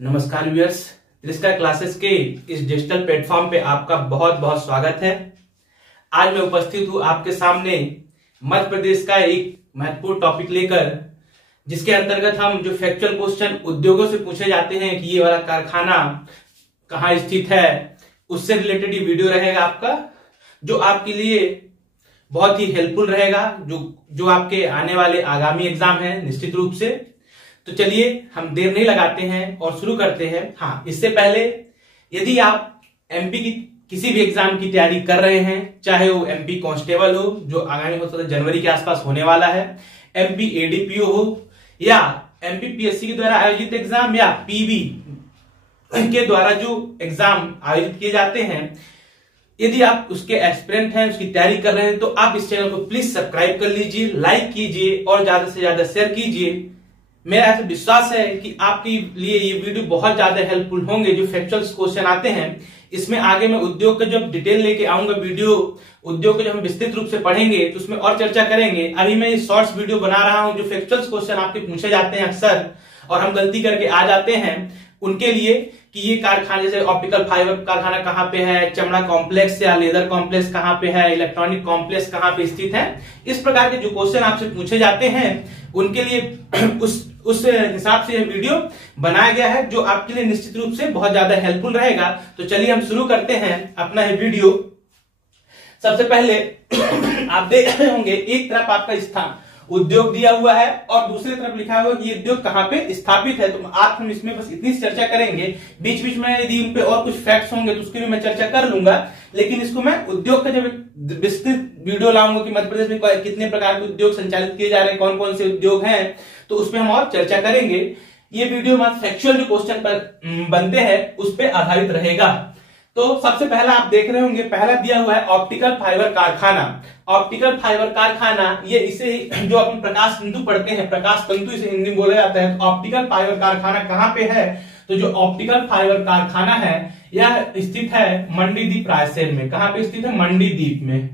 नमस्कार viewers, त्रिस्का classes के इस डिजिटल प्लेटफॉर्म पे आपका बहुत बहुत स्वागत है। आज मैं उपस्थित हूँ आपके सामने मध्य प्रदेश का एक महत्वपूर्ण टॉपिक लेकर, जिसके अंतर्गत हम जो फैक्चुअल क्वेश्चन उद्योगों से पूछे जाते हैं कि ये वाला कारखाना कहाँ स्थित है, उससे रिलेटेड ये वीडियो रहेगा आपका, जो आपके लिए बहुत ही हेल्पफुल रहेगा, जो आपके आने वाले आगामी एग्जाम है निश्चित रूप से। तो चलिए हम देर नहीं लगाते हैं और शुरू करते हैं। हाँ, इससे पहले यदि आप एमपी की किसी भी एग्जाम की तैयारी कर रहे हैं, चाहे वो एमपी कांस्टेबल हो जो आगामी हो सकता है जनवरी के आसपास होने वाला है, एमपी एडीपीओ हो या एमपी पीएससी के द्वारा आयोजित एग्जाम या पीवी के द्वारा जो एग्जाम आयोजित किए जाते हैं, यदि आप उसके एस्पिरेंट हैं, उसकी तैयारी कर रहे हैं, तो आप इस चैनल को प्लीज सब्सक्राइब कर लीजिए, लाइक कीजिए और ज्यादा से ज्यादा शेयर कीजिए। मेरा ऐसा विश्वास है कि आपके लिए ये वीडियो बहुत ज्यादा हेल्पफुल होंगे। जो फैक्चुअल क्वेश्चन आते हैं, इसमें आगे मैं उद्योग का जब डिटेल लेके आऊंगा वीडियो, उद्योग को जब हम विस्तृत रूप से पढ़ेंगे तो उसमें और चर्चा करेंगे। अभी मैं ये शॉर्ट्स वीडियो बना रहा हूं, जो फैक्चुअल क्वेश्चन आपके पूछे जाते हैं अक्सर और हम गलती करके आ जाते हैं, उनके लिए कि ये कारखाना जैसे ऑप्टिकल फाइबर कारखाना कहाँ पे है, चमड़ा कॉम्प्लेक्स या लेदर कॉम्प्लेक्स कहाँ पे है, इलेक्ट्रॉनिक कॉम्प्लेक्स कहाँ पे स्थित है, इस प्रकार के जो क्वेश्चन आपसे पूछे जाते हैं उनके लिए उस हिसाब से यह वीडियो बनाया गया है, जो आपके लिए निश्चित रूप से बहुत ज्यादा हेल्पफुल रहेगा। तो चलिए हम शुरू करते हैं अपना ये वीडियो। सबसे पहले आप देख रहे होंगे एक तरफ आपका स्थान उद्योग दिया हुआ है और दूसरी तरफ लिखा हुआ है कि ये उद्योग कहाँ पे स्थापित है। तो आज हम इसमें बस इतनी चर्चा करेंगे, बीच बीच में यदि उन पे और कुछ फैक्ट्स होंगे तो उसकी भी मैं चर्चा कर लूंगा, लेकिन इसको मैं उद्योग का जब विस्तृत वीडियो लाऊंगा कि मध्य प्रदेश में कितने प्रकार के उद्योग संचालित किए जा रहे हैं, कौन कौन से उद्योग हैं, तो उसमें हम और चर्चा करेंगे। ये वीडियो मात्र फैक्चुअल जो क्वेश्चन पर बनते हैं उस पर आधारित रहेगा। तो सबसे पहला आप देख रहे होंगे, पहला दिया हुआ है ऑप्टिकल फाइबर कारखाना। ऑप्टिकल फाइबर कारखाना, ये इसे जो अपन प्रकाश तंतु पढ़ते हैं, प्रकाश तंतु इसे हिंदी में बोला जाता है। तो ऑप्टिकल फाइबर कारखाना कहाँ पे है? तो जो ऑप्टिकल फाइबर कारखाना है यह स्थित है मंडीदीप रायसेन में। कहाँ पे स्थित है? मंडीदीप में।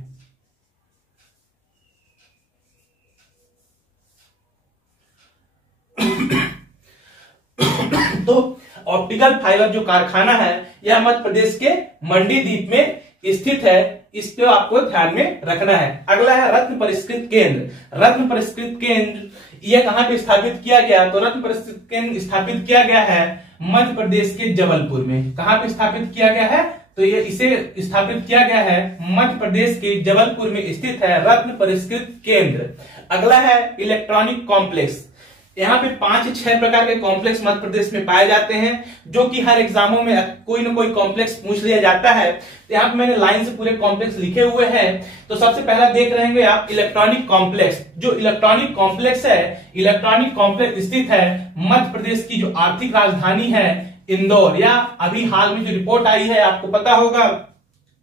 तो ऑप्टिकल फाइबर जो कारखाना है यह मध्य प्रदेश के मंडीदीप में स्थित है, इसको आपको ध्यान में रखना है। अगला है रत्न परिष्कृत केंद्र। रत्न परिष्कृत केंद्र यह कहां पे स्थापित किया गया? तो रत्न परिष्कृत केंद्र स्थापित किया गया है मध्य प्रदेश के जबलपुर में। कहां पे स्थापित किया गया है? तो ये इसे स्थापित किया गया है मध्य प्रदेश के जबलपुर में स्थित है रत्न परिष्कृत केंद्र। अगला है इलेक्ट्रॉनिक कॉम्प्लेक्स। यहाँ पे 5-6 प्रकार के कॉम्प्लेक्स मध्य प्रदेश में पाए जाते हैं, जो कि हर एग्जामों में कोई ना कोई कॉम्प्लेक्स पूछ लिया जाता है। तो यहाँ पे मैंने लाइन से पूरे कॉम्प्लेक्स लिखे हुए हैं। तो सबसे पहला देख रहे हैं आप इलेक्ट्रॉनिक कॉम्प्लेक्स। जो इलेक्ट्रॉनिक कॉम्प्लेक्स है, इलेक्ट्रॉनिक कॉम्प्लेक्स स्थित है मध्य प्रदेश की जो आर्थिक राजधानी है इंदौर, या अभी हाल में जो रिपोर्ट आई है आपको पता होगा,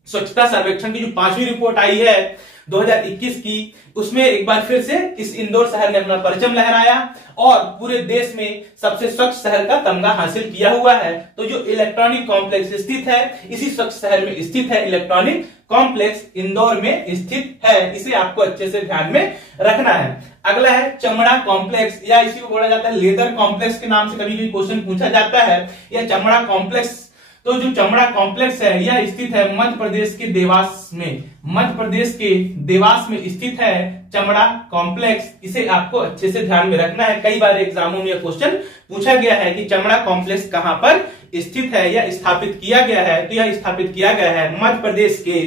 स्वच्छता सर्वेक्षण की जो 5वीं रिपोर्ट आई है 2021 की, उसमें एक बार फिर से इस इंदौर शहर ने अपना परचम लहराया और पूरे देश में सबसे स्वच्छ शहर का तमगा हासिल किया हुआ है। तो जो इलेक्ट्रॉनिक कॉम्प्लेक्स स्थित है, इसी स्वच्छ शहर में स्थित है इलेक्ट्रॉनिक कॉम्प्लेक्स, इंदौर में स्थित है। इसे आपको अच्छे से ध्यान में रखना है। अगला है चमड़ा कॉम्प्लेक्स, या इसी को बोला जाता है लेदर कॉम्प्लेक्स के नाम से कभी भी क्वेश्चन पूछा जाता है, यह चमड़ा कॉम्प्लेक्स। तो जो चमड़ा कॉम्प्लेक्स है यह स्थित है मध्य प्रदेश के देवास में। मध्य प्रदेश के देवास में स्थित है चमड़ा कॉम्प्लेक्स। इसे आपको अच्छे से ध्यान में रखना है। कई बार एग्जामों में यह क्वेश्चन पूछा गया है कि चमड़ा कॉम्प्लेक्स कहां पर स्थित है या स्थापित किया गया है। तो यह स्थापित किया गया है मध्य प्रदेश के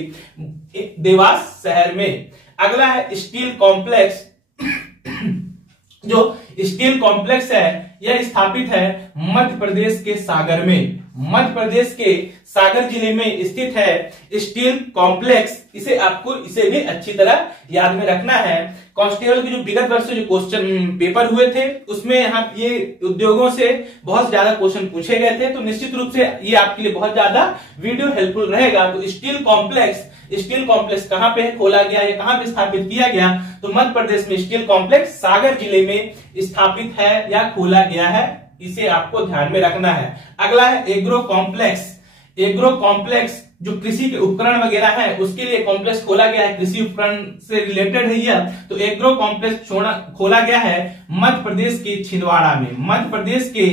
देवास शहर में। अगला है स्टील कॉम्प्लेक्स। जो स्टील कॉम्प्लेक्स है यह स्थापित है मध्य प्रदेश के सागर में। मध्य प्रदेश के सागर जिले में स्थित है स्टील कॉम्प्लेक्स। इसे आपको इसे भी अच्छी तरह याद में रखना है। कांस्टेबल के जो विगत वर्ष जो क्वेश्चन पेपर हुए थे उसमें यहाँ ये उद्योगों से बहुत ज्यादा क्वेश्चन पूछे गए थे, तो निश्चित रूप से ये आपके लिए बहुत ज्यादा वीडियो हेल्पफुल रहेगा। तो स्टील कॉम्प्लेक्स कहाँ पे खोला गया या कहाँ पे स्थापित किया गया? तो मध्य प्रदेश में स्टील कॉम्प्लेक्स सागर जिले में स्थापित है या खोला गया है, इसे आपको ध्यान में रखना है। अगला है एग्रो कॉम्प्लेक्स। एग्रो कॉम्प्लेक्स जो कृषि के उपकरण वगैरह है उसके लिए कॉम्प्लेक्स खोला गया है, कृषि उपकरण से रिलेटेड है यह। तो एग्रो कॉम्प्लेक्स खोला गया है मध्य प्रदेश के छिंदवाड़ा में। मध्य प्रदेश के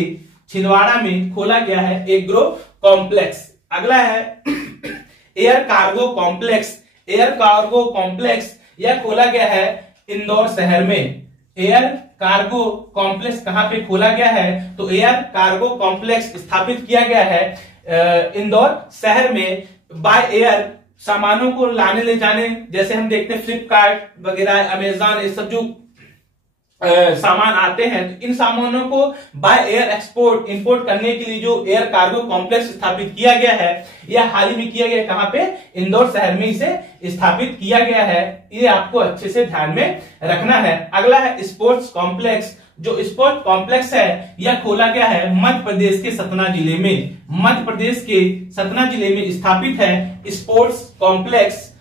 छिंदवाड़ा में खोला गया है एग्रो कॉम्प्लेक्स। अगला है air cargo complex. Air cargo complex यह खोला गया है इंदौर शहर में। एयर कार्गो कॉम्प्लेक्स कहां पे खोला गया है? तो एयर कार्गो कॉम्प्लेक्स स्थापित किया गया है इंदौर शहर में। बाय एयर सामानों को लाने ले जाने, जैसे हम देखते हैं फ्लिपकार्ट वगैरह, अमेजॉन, ये सब जो सामान आते हैं, इन सामानों को बाय एयर एक्सपोर्ट इंपोर्ट करने के लिए जो एयर कार्गो कॉम्प्लेक्स स्थापित किया गया है, यह हाल ही में किया गया। कहां पे? इंदौर शहर में इसे स्थापित किया गया है। ये आपको अच्छे से ध्यान में रखना है। अगला है स्पोर्ट्स कॉम्प्लेक्स। जो स्पोर्ट्स कॉम्प्लेक्स है यह खोला गया है मध्य प्रदेश के सतना जिले में। मध्य प्रदेश के सतना जिले में स्थापित है स्पोर्ट्स कॉम्प्लेक्स।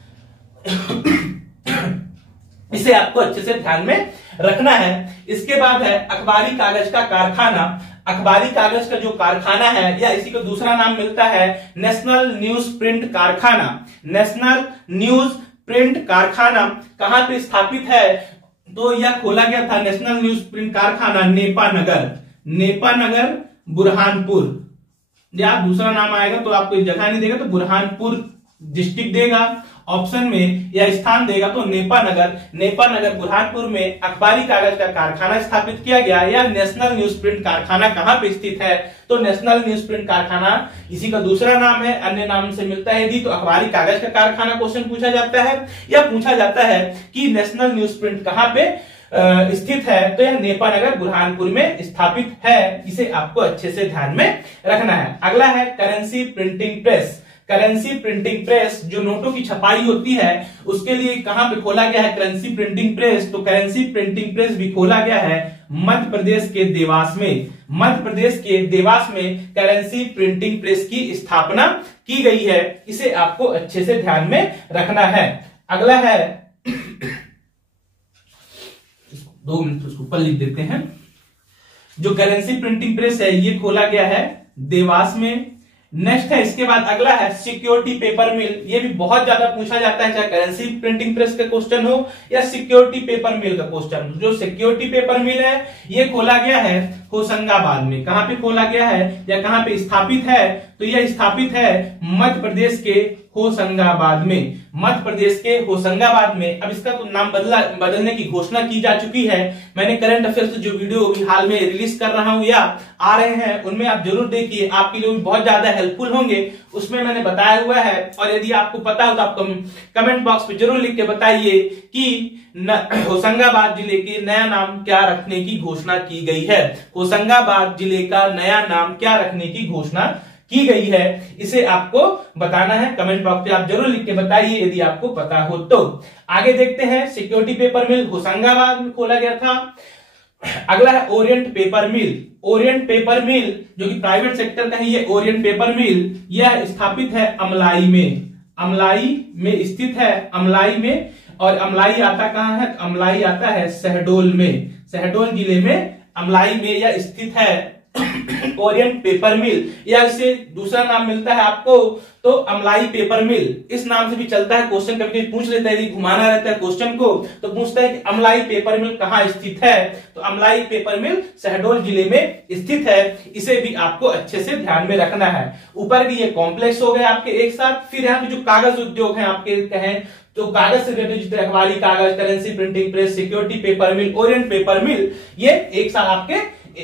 इसे आपको अच्छे से ध्यान में रखना है। इसके बाद है अखबारी कागज का कारखाना। अखबारी कागज का जो कारखाना है या इसी को दूसरा नाम मिलता है नेशनल न्यूज प्रिंट कारखाना। नेशनल न्यूज प्रिंट कारखाना कहां पे स्थापित है? तो यह खोला गया था नेशनल न्यूज प्रिंट कारखाना नेपानगर। नेपानगर बुरहानपुर, या दूसरा नाम आएगा तो आपको जगह नहीं देगा तो बुरहानपुर डिस्ट्रिक्ट देगा ऑप्शन में, या स्थान देगा तो नेपानगर। नेपानगर बुरहानपुर में अखबारी कागज का कारखाना स्थापित किया गया। यह नेशनल न्यूज प्रिंट कारखाना कहां पे स्थित है? तो नेशनल न्यूज प्रिंट कारखाना इसी का दूसरा नाम है, अन्य नाम से मिलता है यदि तो अखबारी कागज का कारखाना क्वेश्चन पूछा जाता है, या पूछा जाता है कि नेशनल न्यूज प्रिंट कहां पे स्थित है, तो यह नेपानगर बुरहानपुर में स्थापित है। इसे आपको अच्छे से ध्यान में रखना है। अगला है currency printing press. Currency printing press जो नोटों की छपाई होती है उसके लिए कहां पे खोला गया है करेंसी प्रिंटिंग प्रेस? तो करेंसी प्रिंटिंग प्रेस भी खोला गया है मध्य प्रदेश के देवास में। मध्य प्रदेश के देवास में करेंसी प्रिंटिंग प्रेस की स्थापना की गई है। इसे आपको अच्छे से ध्यान में रखना है। अगला है 2 मिनट उसको ऊपर लिख देते हैं। जो करेंसी प्रिंटिंग प्रेस है ये खोला गया है देवास में। नेक्स्ट है इसके बाद अगला है सिक्योरिटी पेपर मिल। ये भी बहुत ज्यादा पूछा जाता है, चाहे करेंसी प्रिंटिंग प्रेस का क्वेश्चन हो या सिक्योरिटी पेपर मिल का क्वेश्चन। जो सिक्योरिटी पेपर मिल है ये खोला गया है होशंगाबाद में। कहां पे खोला गया है या कहां पे स्थापित है? तो यह स्थापित है मध्य प्रदेश के होशंगाबाद में। मध्य प्रदेश के होशंगाबाद में। अब इसका तो नाम बदलने की घोषणा की जा चुकी है। मैंने करंट अफेयर्स जो वीडियो अभी हाल में रिलीज कर रहा हूं या आ रहे हैं उनमें आप जरूर देखिए, आपके लिए बहुत ज्यादा हेल्पफुल होंगे। उसमें मैंने बताया हुआ है, और यदि आपको पता हो तो आप कमेंट बॉक्स में जरूर लिख के बताइए कि होशंगाबाद जिले के नया नाम क्या रखने की घोषणा की गई है। होशंगाबाद जिले का नया नाम क्या रखने की घोषणा की गई है, इसे आपको बताना है। कमेंट बॉक्स पे आप जरूर लिख के बताइए यदि आपको पता हो तो। आगे देखते हैं सिक्योरिटी पेपर मिल होशंगाबाद में खोला गया था। अगला है Orient paper mill. Orient paper मिल जो कि प्राइवेट सेक्टर का है, ये ओरिएंट पेपर मिल यह स्थापित है अमलाई में। अमलाई में स्थित है, अमलाई में। और अमलाई आता कहां है? अमलाई आता है शहडोल में। शहडोल जिले में अमलाई में यह स्थित है ओरिएंट पेपर मिल, या इससे दूसरा नाम मिलता है आपको तो अमलाई पेपर मिल। इस नाम से भी चलता है। क्वेश्चन कभी पूछ लेता है, घुमाना रहता है क्वेश्चन को तो पूछता है कि अमलाई पेपर मिल कहां स्थित है? तो अमलाई पेपर मिल शहडोल जिले में स्थित है। इसे भी आपको अच्छे से ध्यान में रखना है। ऊपर भी ये कॉम्प्लेक्स हो गए आपके एक साथ। फिर यहाँ पे जो कागज उद्योग है आपके कहें तो कागज से रिलेटेड अखबारी कागज, currency printing press, security paper mill, orient paper mill, ये एक साथ आपके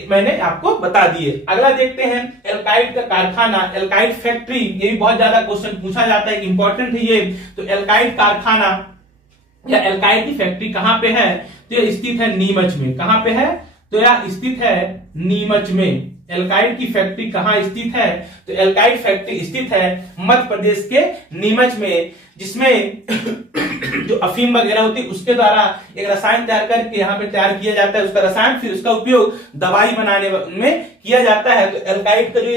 मैंने आपको बता दिए। अगला देखते हैं एल्काइड का कारखाना, एल्काइड फैक्ट्री। ये भी बहुत ज्यादा क्वेश्चन पूछा जाता है, इंपॉर्टेंट है ये। तो एल्काइड कारखाना या एल्काइड की फैक्ट्री कहां पे है? तो यह स्थित है नीमच में। कहां पे है? तो यह स्थित है नीमच में। एल्काइड की फैक्ट्री कहां स्थित है? तो एल्काइड फैक्ट्री स्थित है मध्य प्रदेश के नीमच में, जिसमें जो अफीम वगैरह होती है उसके द्वारा एक रसायन तैयार करके यहाँ पे तैयार किया जाता है उसका रसायन, फिर उसका उपयोग दवाई बनाने में किया जाता है। तो एल्काइड का जो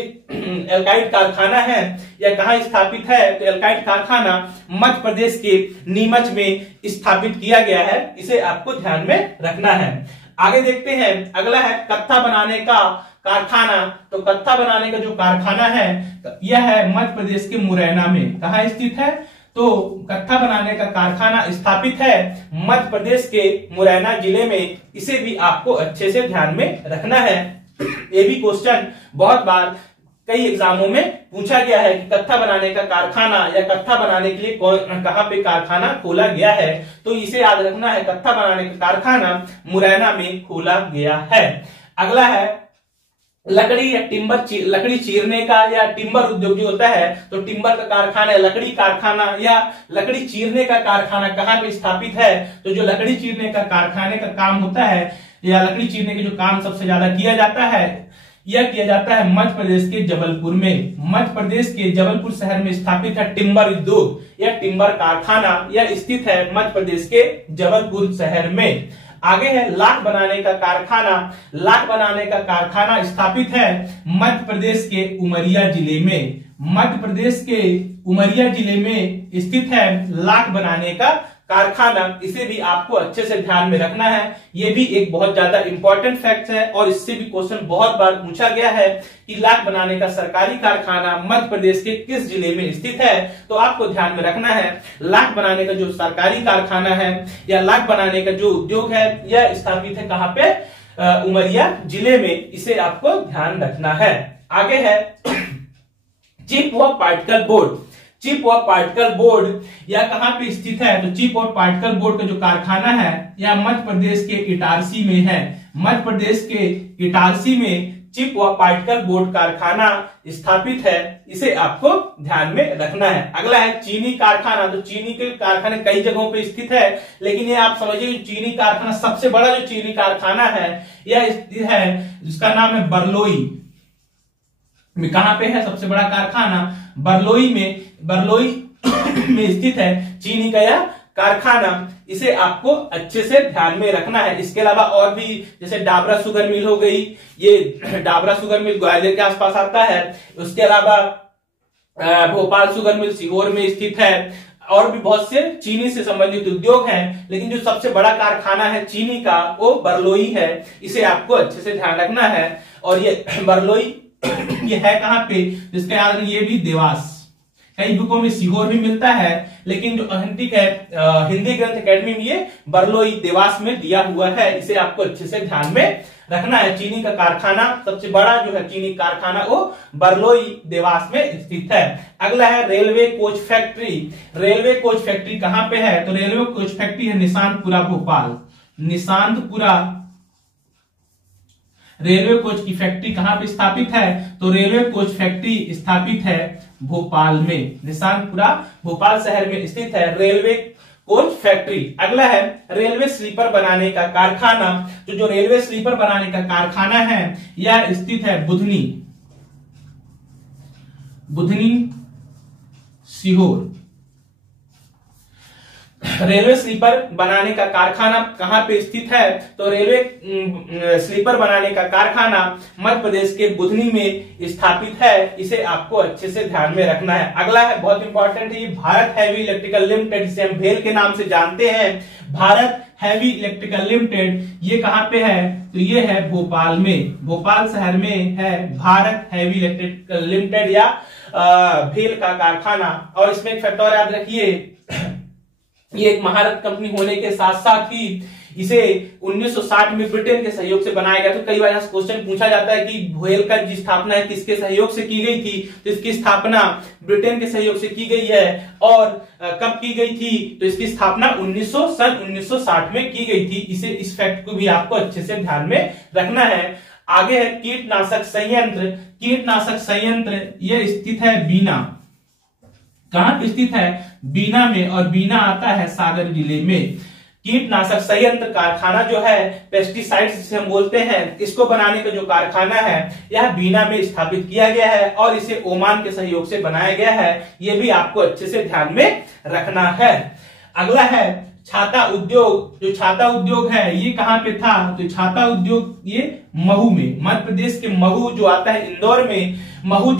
एल्काइड कारखाना है यह कहाँ स्थापित है? तो एल्काइड कारखाना मध्य प्रदेश के नीमच में स्थापित किया गया है। इसे आपको ध्यान में रखना है। आगे देखते हैं अगला है कत्था बनाने का कारखाना। तो कत्था बनाने का जो कारखाना है यह है मध्य प्रदेश के मुरैना में। कहां स्थित है? तो कत्था बनाने का कारखाना स्थापित है मध्य प्रदेश के मुरैना जिले में। इसे भी आपको अच्छे से ध्यान में रखना है। ये भी क्वेश्चन बहुत बार कई एग्जामों में पूछा गया है कि कत्था बनाने का कारखाना या कत्था बनाने के लिए कहां पे कारखाना खोला गया है, तो इसे याद रखना है, कत्था बनाने का कारखाना मुरैना में खोला गया है। अगला है लकड़ी या लकड़ी चीरने का या टिम्बर उद्योग जो होता है, तो टिम्बर का कारखाना, लकड़ी कारखाना या लकड़ी चीरने का कारखाना कहां पे स्थापित है, तो जो लकड़ी चीरने का कारखाने का काम होता है या लकड़ी चीरने के जो काम सबसे ज्यादा किया जाता है, यह किया जाता है मध्य प्रदेश के जबलपुर में। मध्य प्रदेश के जबलपुर शहर में स्थापित है टिम्बर उद्योग या टिम्बर कारखाना, यह स्थित है मध्य प्रदेश के जबलपुर शहर में। आगे है लाख बनाने का कारखाना। लाख बनाने का कारखाना स्थापित है मध्य प्रदेश के उमरिया जिले में। मध्य प्रदेश के उमरिया जिले में स्थित है लाख बनाने का कारखाना। इसे भी आपको अच्छे से ध्यान में रखना है, ये भी एक बहुत ज्यादा इंपॉर्टेंट फैक्ट है और इससे भी क्वेश्चन बहुत बार पूछा गया है कि लाख बनाने का सरकारी कारखाना मध्य प्रदेश के किस जिले में स्थित है, तो आपको ध्यान में रखना है लाख बनाने का जो सरकारी कारखाना है या लाख बनाने का जो उद्योग है यह स्थापित है कहां पे, उमरिया जिले में, इसे आपको ध्यान रखना है। आगे है चिप व पार्टिकल बोर्ड। चिप और पार्टिकल बोर्ड यह कहां पे स्थित है, तो चिप और पार्टिकल बोर्ड का जो कारखाना है यह मध्य प्रदेश के इटारसी में है। मध्य प्रदेश के इटारसी में चिप और पार्टिकल बोर्ड कारखाना स्थापित है, इसे आपको ध्यान में रखना है। अगला है चीनी कारखाना। तो चीनी के कारखाने कई जगहों पे स्थित है, लेकिन ये आप समझिए चीनी कारखाना, सबसे बड़ा जो चीनी कारखाना है यह स्थित है, जिसका नाम है बरलोई में। कहां पे है सबसे बड़ा कारखाना, बरलोई में। बरलोई में स्थित है चीनी का यह कारखाना, इसे आपको अच्छे से ध्यान में रखना है। इसके अलावा और भी जैसे डाबरा शुगर मिल हो गई, ये डाबरा शुगर मिल ग्वालियर के आसपास आता है। उसके अलावा भोपाल शुगर मिल सीहोर में स्थित है। और भी बहुत से चीनी से संबंधित उद्योग हैं, लेकिन जो सबसे बड़ा कारखाना है चीनी का वो बरलोई है, इसे आपको अच्छे से ध्यान रखना है। और ये बरलोई ये है कहां पे, जिसका याद ये भी देवास। कई बुकों में सीहोर भी मिलता है, लेकिन जो ऑथेंटिक है हिंदी ग्रंथ अकेडमी में ये बरलोई देवास में दिया हुआ है, इसे आपको अच्छे से ध्यान में रखना है। चीनी का कारखाना सबसे बड़ा जो है चीनी कारखाना वो बरलोई देवास में स्थित है। अगला है railway coach factory. Railway coach factory कहां पे है, तो रेलवे कोच फैक्ट्री है निशांतपुरा भोपाल। निशांतपुरा रेलवे कोच की फैक्ट्री कहां पे स्थापित है, तो रेलवे कोच फैक्ट्री स्थापित है भोपाल में। निशांतपुरा भोपाल शहर में स्थित है रेलवे कोच फैक्ट्री। अगला है रेलवे स्लीपर बनाने का कारखाना। तो जो रेलवे स्लीपर बनाने का कारखाना है यह स्थित है बुधनी सीहोर। रेलवे स्लीपर बनाने का कारखाना कहां पे स्थित है, तो रेलवे स्लीपर बनाने का कारखाना मध्य प्रदेश के बुधनी में स्थापित है, इसे आपको अच्छे से ध्यान में रखना है। अगला है बहुत इंपॉर्टेंट है, भारत हैवी इलेक्ट्रिकल लिमिटेड, जिसे हम भेल के नाम से जानते हैं। भारत हैवी इलेक्ट्रिकल लिमिटेड ये कहां पे है, तो ये है भोपाल में। भोपाल शहर में है भारत हैवी इलेक्ट्रिकल लिमिटेड या भेल का कारखाना। और इसमें एक फैक्टर याद रखिए, ये एक महारत कंपनी होने के साथ साथ ही इसे 1960 में ब्रिटेन के सहयोग से बनाया गया। तो कई बार यहाँ क्वेश्चन पूछा जाता है कि भेल का जो स्थापना है किसके सहयोग से की गई थी, तो इसकी स्थापना ब्रिटेन के सहयोग से की गई है। और कब की गई थी, तो इसकी स्थापना 1960 में की गई थी। इस फैक्ट को भी आपको अच्छे से ध्यान में रखना है। आगे है कीटनाशक संयंत्र। कीटनाशक संयंत्र यह स्थित है बीना। कहां पे स्थित है, बीना में। और बीना आता है सागर जिले में। कीटनाशक संयंत्र कारखाना जो है पेस्टिसाइड्स जिसे हम बोलते हैं, इसको बनाने का जो कारखाना है यह बीना में स्थापित किया गया है और इसे ओमान के सहयोग से बनाया गया है। यह भी आपको अच्छे से ध्यान में रखना है। अगला है छाता उद्योग। जो छाता उद्योग है ये कहां पे था, तो छाता उद्योग ये महू में, मध्य प्रदेश के महू जो आता है इंदौर में, महू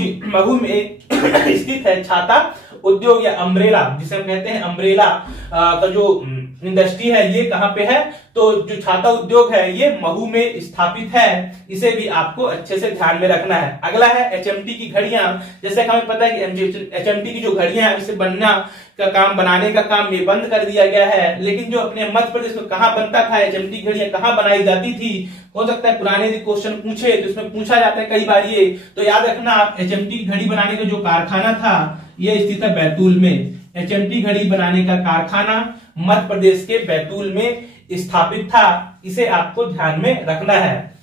में स्थित है छाता उद्योग या अम्ब्रेला, जिसे हम कहते हैं अम्ब्रेला का जो इंडस्ट्री है ये कहां पे है, तो जो छाता उद्योग है ये महू में स्थापित है। इसे भी आपको अच्छे से ध्यान में रखना है। अगला है एचएमटी की घड़ियां। जैसे हमें पता है कि एचएमटी की जो घड़ियां है इसे बनाने का काम ये बंद कर दिया गया है, लेकिन जो अपने मध्य प्रदेश में कहां बनता था, एचएमटी घड़ियां कहां बनाई जाती थी, हो सकता है पुराने यदि क्वेश्चन पूछे तो इसमें पूछा जाता है कई बार ये, तो याद रखना आप एचएमटी की घड़ी बनाने का जो कारखाना था ये स्थित है बैतूल में। एचएमटी घड़ी बनाने का कारखाना मध्य प्रदेश के बैतूल में स्थापित था, इसे आपको ध्यान में रखना है।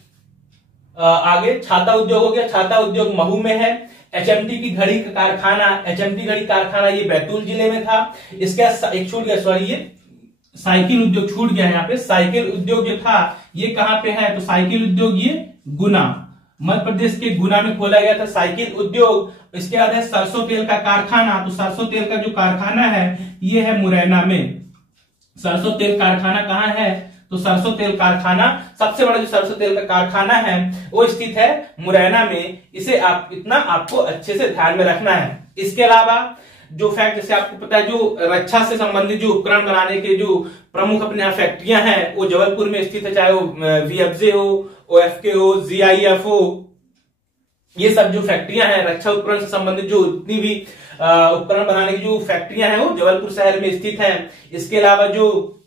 आगे छाता उद्योग हो गया, छाता उद्योग महू में है। एचएमटी की घड़ी का कारखाना, एचएमटी घड़ी कारखाना ये बैतूल जिले में था। इसका एक छूट गया, सॉरी ये साइकिल उद्योग छूट गया यहाँ पे। साइकिल उद्योग जो था ये कहां पे है, तो साइकिल उद्योग ये गुना, मध्य प्रदेश के गुना में खोला गया था साइकिल उद्योग। इसके बाद है सरसों तेल का कारखाना, तो सरसों तेल का जो कारखाना है ये है मुरैना में। सरसों तेल कारखाना कहाँ है, तो सरसों तेल कारखाना, सबसे बड़ा जो सरसों तेल का कारखाना है वो स्थित है मुरैना में। इसे आप इतना आपको अच्छे से ध्यान में रखना है। इसके अलावा जो फैक्ट, जैसे आपको पता है जो रक्षा से संबंधित जो उपकरण बनाने के जो प्रमुख अपने यहाँ फैक्ट्रियां हैं वो जबलपुर में स्थित है, चाहे वो वीएफजे हो, ओएफके हो, जीआईएफ हो, ये सब जो फैक्ट्रियां हैं रक्षा उपकरण से संबंधित जो इतनी भी उपकरण बनाने की जो फैक्ट्रियां हैं वो जबलपुर शहर में स्थित हैं। इसके अलावा जो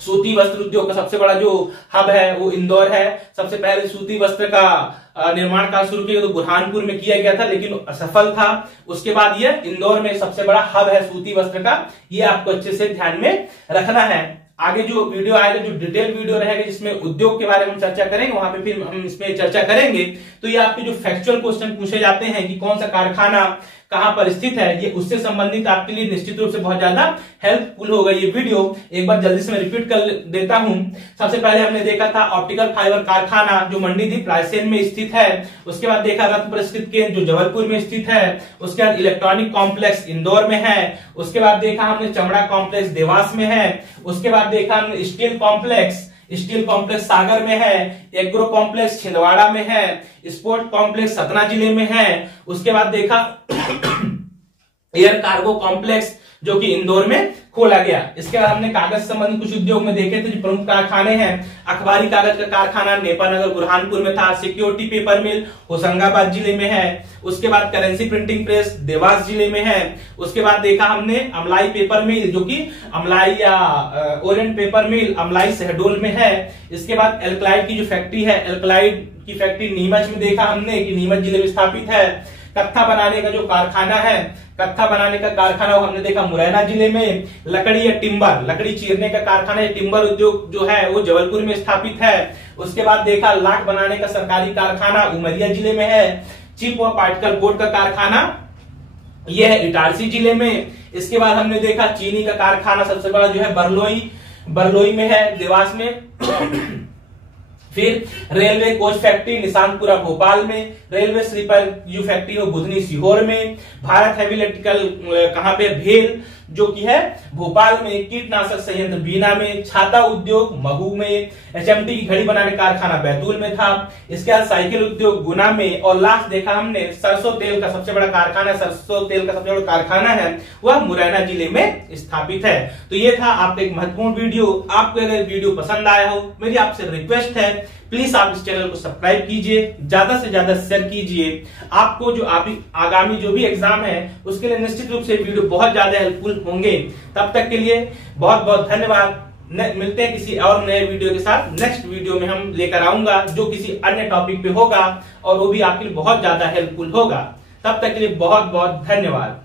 सूती वस्त्र उद्योग का सबसे बड़ा जो हब है वो इंदौर है। सबसे पहले सूती वस्त्र का निर्माण कार्य शुरू किया तो बुरहानपुर में किया गया था, लेकिन असफल था। उसके बाद ये इंदौर में सबसे बड़ा हब है सूती वस्त्र का, ये आपको अच्छे से ध्यान में रखना है। आगे जो वीडियो आएगा, जो डिटेल वीडियो रहेगा जिसमें उद्योग के बारे में हम चर्चा करेंगे, वहां पे फिर हम इसमें चर्चा करेंगे। तो ये आपके जो फैक्चुअल क्वेश्चन पूछे जाते हैं कि कौन सा कारखाना कहां पर स्थित है, ये उससे संबंधित आपके लिए निश्चित रूप से बहुत ज्यादा हेल्पफुल होगा ये वीडियो। एक बार जल्दी से मैं रिपीट कर देता हूं। सबसे पहले हमने देखा था ऑप्टिकल फाइबर कारखाना जो मंडीदीप रायसेन में स्थित है। उसके बाद देखा रत्न परिष्कृत केंद्र जो जबलपुर में स्थित है। उसके बाद इलेक्ट्रॉनिक कॉम्प्लेक्स इंदौर में है। उसके बाद देखा हमने चमड़ा कॉम्प्लेक्स देवास में है। उसके बाद देखा हमने स्टील कॉम्प्लेक्स सागर में है। एग्रो कॉम्प्लेक्स छिंदवाड़ा में है। स्पोर्ट कॉम्प्लेक्स सतना जिले में है। उसके बाद देखा एयर कार्गो कॉम्प्लेक्स जो कि इंदौर में खोला गया। इसके बाद हमने कागज संबंधी कुछ उद्योग में देखे थे जो प्रमुख कारखाने हैं। अखबारी कागज का कारखाना नेपानगर बुरहानपुर में था। सिक्योरिटी पेपर मिल होशंगाबाद जिले में है। उसके बाद करेंसी प्रिंटिंग प्रेस देवास जिले में है। उसके बाद देखा हमने अमलाई पेपर मिल जो कि अमलाई या ओरिएंट पेपर मिल अमलाई शहडोल में है। इसके बाद एल्कलाइड की जो फैक्ट्री है, एल्कलाइड की फैक्ट्री नीमच में देखा हमने कि नीमच जिले में स्थापित है। कत्था बनाने का जो कारखाना है, कत्था बनाने का कारखाना वो हमने देखा मुरैना जिले में। लकड़ी या टिम्बर, लकड़ी चीरने का कारखाना या टिम्बर उद्योग जो है वो जबलपुर में स्थापित है। उसके बाद देखा लाख बनाने का सरकारी कारखाना उमरिया जिले में है। चिप व पार्टिकल बोर्ड का कारखाना यह है इटारसी जिले में। इसके बाद हमने देखा चीनी का कारखाना सबसे बड़ा जो है बरलोई में है देवास में। फिर railway coach factory Nishatpura Bhopal में। रेलवे स्लीपर जो फैक्ट्री हो बुधनी सीहोर में। भारत हैवी इलेक्ट्रिकल कहां पे, भेल जो कि है भोपाल में। कीटनाशक संयंत्र बीना में। छाता उद्योग महू में। एचएमटी की घड़ी बनाने कारखाना बैतूल में था। इसके बाद साइकिल उद्योग गुना में। और लास्ट देखा हमने सरसों तेल का सबसे बड़ा कारखाना, सरसों तेल का सबसे बड़ा कारखाना है वह मुरैना जिले में स्थापित है। तो ये था आपका एक महत्वपूर्ण वीडियो। आपको अगर वीडियो पसंद आया हो, मेरी आपसे रिक्वेस्ट है प्लीज आप इस चैनल को सब्सक्राइब कीजिए, ज्यादा से ज्यादा शेयर कीजिए। आपको जो आगामी जो भी एग्जाम है उसके लिए निश्चित रूप से वीडियो बहुत ज्यादा हेल्पफुल होंगे। तब तक के लिए बहुत बहुत धन्यवाद। मिलते हैं किसी और नए वीडियो के साथ। नेक्स्ट वीडियो में हम लेकर आऊंगा जो किसी अन्य टॉपिक पे होगा और वो भी आपके लिए बहुत ज्यादा हेल्पफुल होगा। तब तक के लिए बहुत बहुत धन्यवाद।